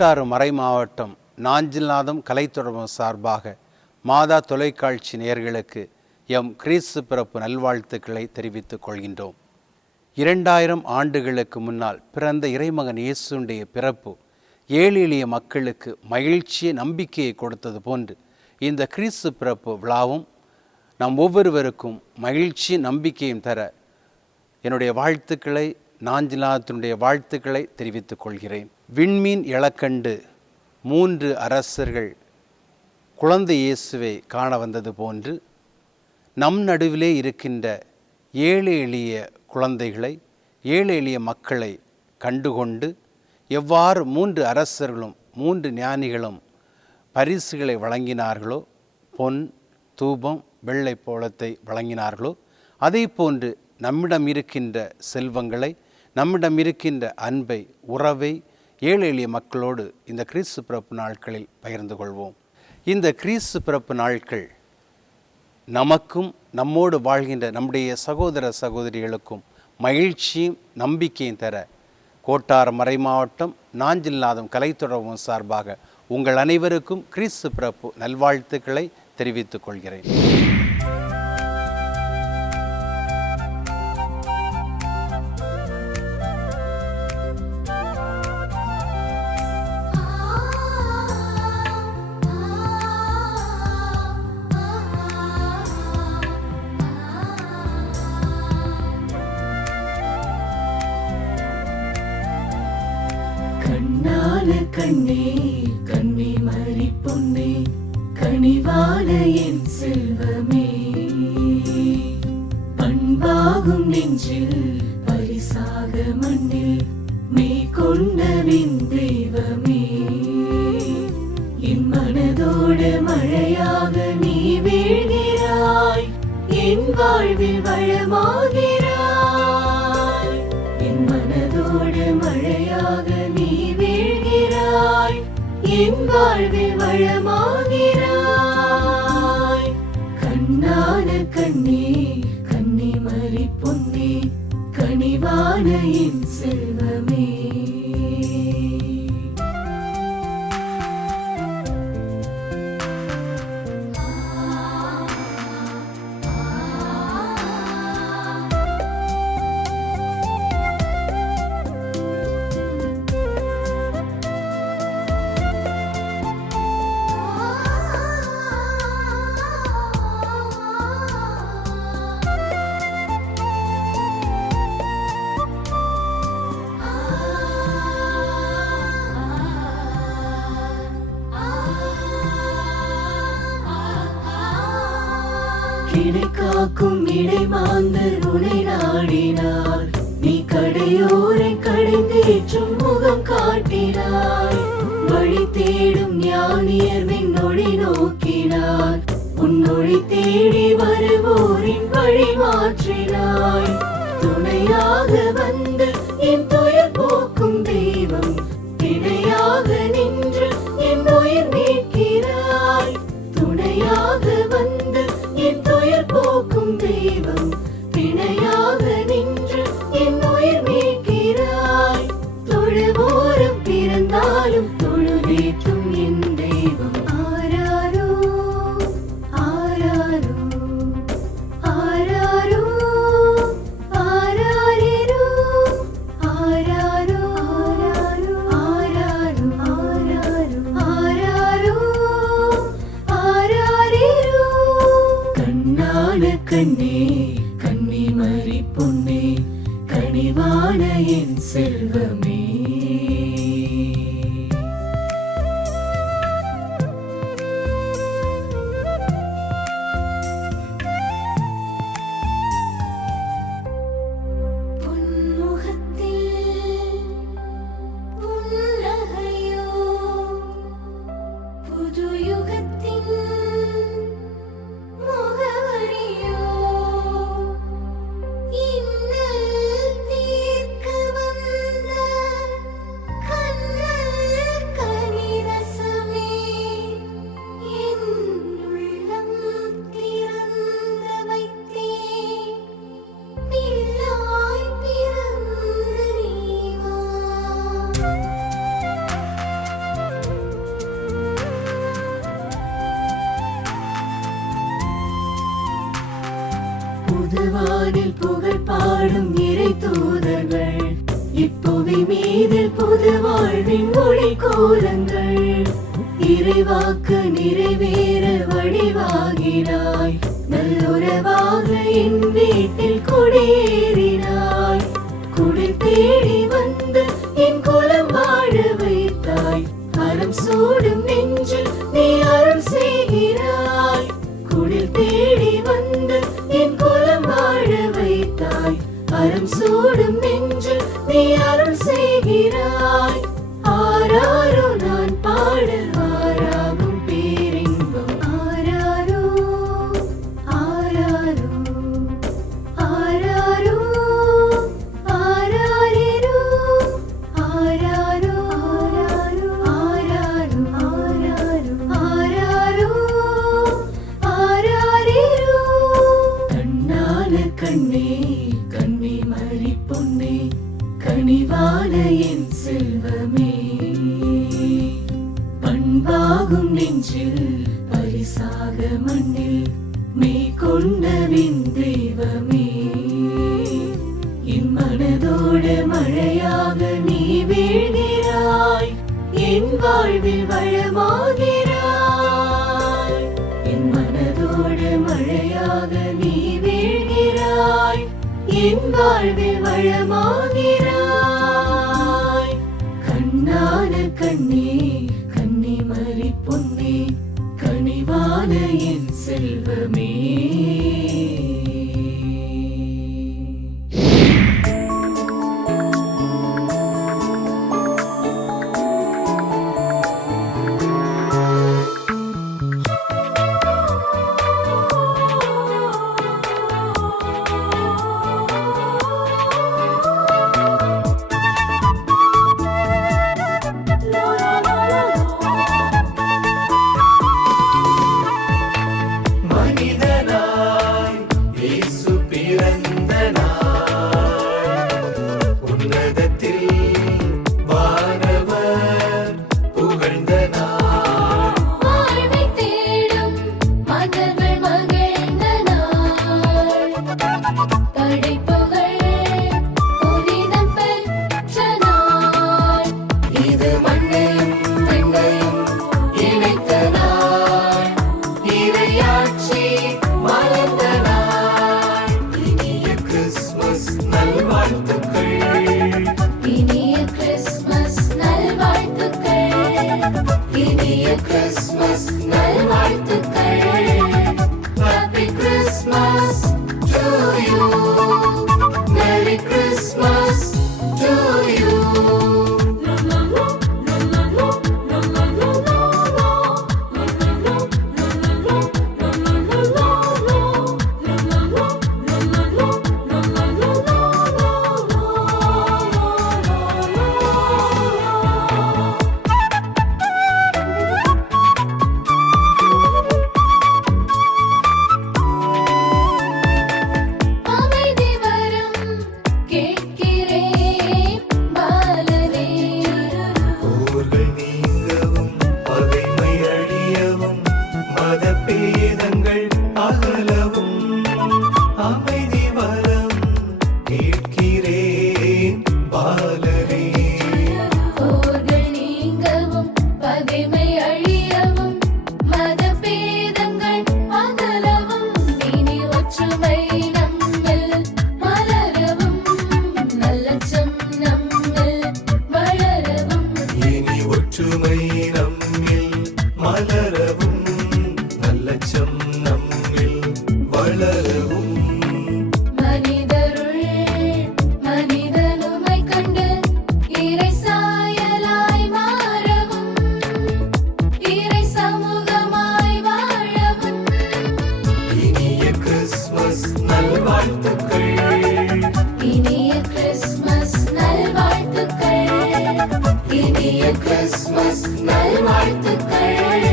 கோட்டாறு மறைமாவட்டம் நாஞ்சில்நாதம் கலைத்தொடர்பு சார்பாக மாதா தொலைக்காட்சி நேயர்களுக்கு எம் கிறிஸ்து பிறப்பு நல்வாழ்த்துக்களை தெரிவித்துக் கொள்கின்றோம். 2000 ஆண்டுகளுக்கு முன்னால் பிறந்த இறைமகன் இயேசுடைய பிறப்பு ஏழை எளிய மக்களுக்கு மகிழ்ச்சியை நம்பிக்கையை கொடுத்தது போன்று இந்த கிறிஸ்து பிறப்பு விழாவும் நம் ஒவ்வொருவருக்கும் மகிழ்ச்சி நம்பிக்கையும் தர என்னுடைய வாழ்த்துக்களை, நாஞ்சில்நாதத்தினுடைய வாழ்த்துக்களை தெரிவித்துக் கொள்கிறேன். விண்மீன் எழக்கண்டு 3 அரசர்கள் குழந்தை இயேசுவை காண வந்தது போன்று நம் நடுவிலே இருக்கின்ற ஏழை எளிய குழந்தைகளை, ஏழை எளிய மக்களை கண்டுகொண்டு எவ்வாறு 3 அரசர்களும் 3 ஞானிகளும் பரிசுகளை வழங்கினார்களோ, பொன், தூபம், வெள்ளை போலத்தை வழங்கினார்களோ, அதே போன்று நம்மிடம் இருக்கின்ற செல்வங்களை, நம்மிடம் இருக்கின்ற அன்பை, உறவை ஏழை எளிய மக்களோடு இந்த கிறிஸ்து பிறப்பு நாட்களில் பகிர்ந்து கொள்வோம். இந்த கிறிஸ்து பிறப்பு நாட்கள் நமக்கும் நம்மோடு வாழ்கின்ற நம்முடைய சகோதர சகோதரிகளுக்கும் மகிழ்ச்சியும் நம்பிக்கையும் தர கோட்டாறு மறைமாவட்டம் நாஞ்சில்நாதம் கலைத்தொடர்பு சார்பாக உங்கள் அனைவருக்கும் கிறிஸ்து பிறப்பு நல்வாழ்த்துக்களை தெரிவித்துக் கொள்கிறேன். கண்ணால கண்ணே கண்ணே மறி பொன்னே கனிவான என் செல்வமே, பண்பாகும் நெஞ்சில் பரிசாக மண்ணில் மே கொண்டவின் தெய்வமே, என் மனதோடு மழையாக நீ வீழ்கிறாய், என் வாழ்வில் வளமாகிறாய், என் மனதோடு மழையாக நீ வீழ்கிறாய், என் வாழ்வில் வளமாகிறாய். கண்ணான கண்ணே கண்ணே மறி பொன்னே கனிவான என் செல்வமே. கிடைக்காக்கும் இடை மாந்தர் உனை நாடினார், நீ கடையோரை கடைந்தேற்றும் முகம் காட்டினாய், வழி தேடும் ஞானியர் விண்ணொளி நோக்கினார், உன்னொளி தேடி வருவோரின் வழி மாற்றினாய், துணையாக வந்து என் துயர் போக்கும் தெய்வம், இணையாக நின்று என் உயிர் மீட்கிறாய், துணையாக வந்து என் துயர் போக்கும் தெய்வம், பிணையாக நின்று என் உயிர் மீட்கிறாய், தொழுவோரம் பிறந்தாலும் தொழுதேற்றும் என் தெய்வம். ஆராரோ ஆராரோ ஆராரோ ஆராரிரோ ஆராரோ ஆராரோ ஆராரோ ஆராரோ ஆராரிரோ. கண்ணான கண்ணே கண்ணே மறி பொன்னே கனிவான என் செல்வமே. இன்னல் தீர்க்க வந்த புதுவானில் புகழ் பாடும் இறை தூதர்கள், இப்புவி மீதில் புது வாழ்வின் ஒளி கோலங்கள். இறைவாக்கு நிறைவேற வடிவாகினாய், நல்லுறவாக என் வீட்டில் குடியேறினாய். குடில் தேடி வந்து என் குலம் வாழ வைத்தாய், அறம் சூடும் நெஞ்சில் நீ அருள் செய்கிறாய். குடில் தேடி வந்து என் குலம் வாழ வைத்தாய், அறம் சூடும் நெஞ்சில் நீ அருள் செய்கிறாய். ஆராரோ நான் பாட ஆராகும் பேரின்பம். ஆராரோ ஆராரோ ஆராரோ ஆராரிரோ ஆராரோ ஆராரோ ஆராரோ ஆராரோ ஆராரிரோ. கண்ணான கண்ணே கண்ணி மறி பொன்னே, கனிவான என் செல்வமே, பண்பாகும் நெஞ்சில் பரிசாக மண்ணில் மேற்கொண்டவின் தெய்வமே. என் மனதோடு மழையாக நீ வீழ்கிறாய், என் வாழ்வில் வளமாகிறாய். என் மனதோடு மழையாக நீ வீழ்கிறாய், என் வாழ்வில் வளமாகிறாய். கண்ணான கண்ணே கண்ணி மறி பொன்னே, கனிவான என் செல்வமே. Christmas நல்வாழ்த்துக்கள். Happy Christmas to you. Merry Christmas to you. Christmas நல்வாழ்த்துக்கள்.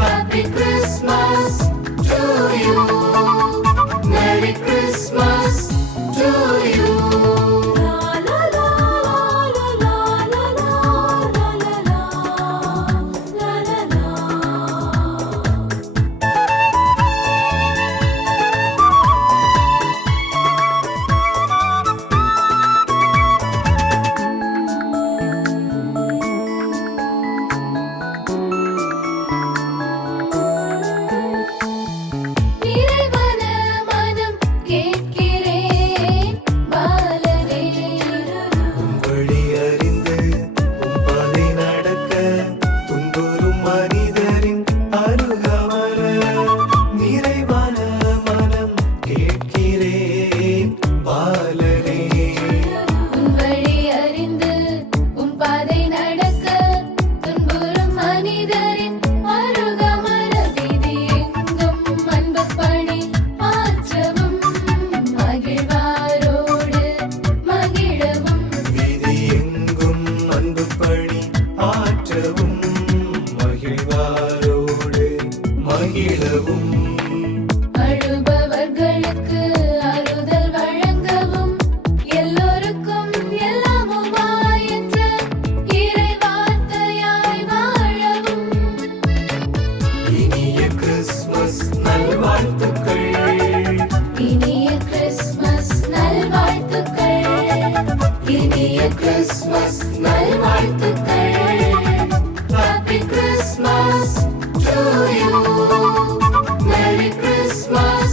Happy Christmas to you. Merry Christmas to you. La la la la la la la la la la la. மகிழவும் அழுபவர்களுக்கு ஆறுதல் வழங்கவும் எல்லோருக்கும் எல்லாமுமாய் என்ற இறை வார்த்தையாய் வாழவும் இனிய கிறிஸ்துமஸ் நல்வாழ்த்துக்கள். இனிய கிறிஸ்துமஸ் நல்வாழ்த்துக்கள். இனிய கிறிஸ்துமஸ் நல்வாழ்த்துக்கள். Happy Christmas to you. Merry Christmas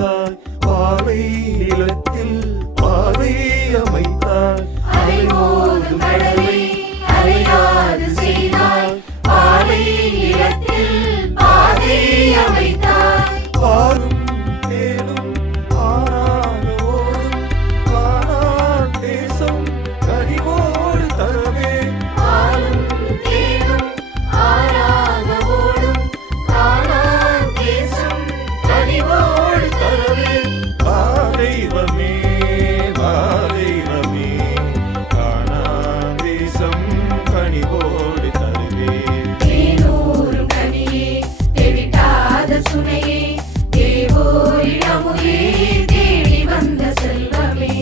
செய்தாய், பாலை நிலத்தில் பாதை அமைத்தாய். அலைமோதும் கடலை அலையாது செய்தாய், பாலை நிலத்தில் பாதை அமைத்தாய். பாலும் தேனும் ஆறாக ஓடும் கானான் தேசம் கனிவோடு தரவே. பாலும் தேனும் ஆறாக ஓடும் கானான் தேசம் கனிவோடு தரவே. தெய்வமே தெய்வமே கானான் தேசம் கனிவோடு தருவே. தேனூரும் கனியே தெவிட்டாத சுனையே, தேவோரின் அமுதே தேடி வந்த செல்வமே.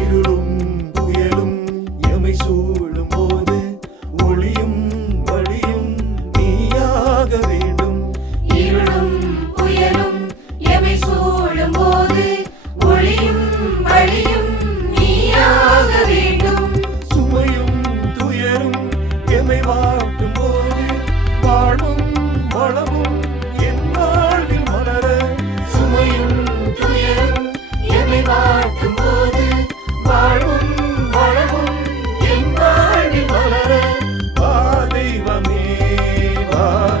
இருளும் புயலும் எமை சூழும் போது ஒளியும் வழியும் நீயாக வேண்டும். இருளும் புயலும் எமை சூழும் போது ஒளியும் வழியும் நீயாக வேண்டும். சுமையும் துயரும் எமை வாட்டும் போது வாழ்வும் வளமும் என் வாழ்வில் மலர. சுமையும் துயரும் எமை வாட்டும் போது வாழ்வும் வளமும் என் வாழ்வில் மலர. தெய்வமே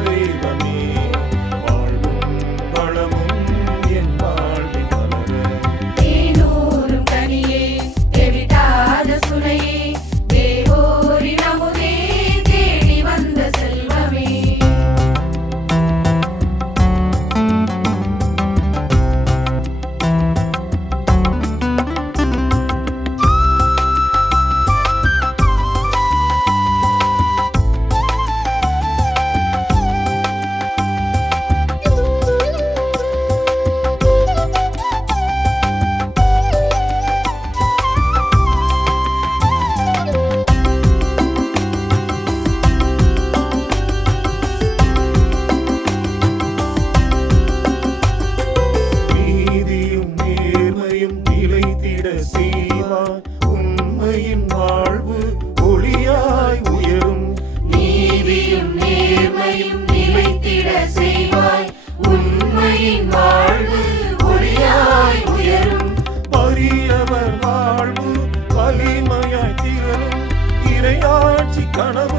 தெய்வமே வாழ்வும் வளமும் என் வாழ்வில் மலர. தேனூரும் கனியே தெவிட்டாத சுனையே, தேவோரின் அமுதே தேடி வந்த செல்வமே. நீதியும் நேர்மையும் நிலைத்திட செய்வாய், உண்மையின் வாழ்வு ஒளியாய் உயரும். நீதியும் நேர்மையும் நிலைத்திட செய்வாய், உண்மையின் வாழ்வு ஒளியாய் உயரும். பரியவர் வாழ்வு வலிமையாய் திகழும், இறையாட்சி கனவு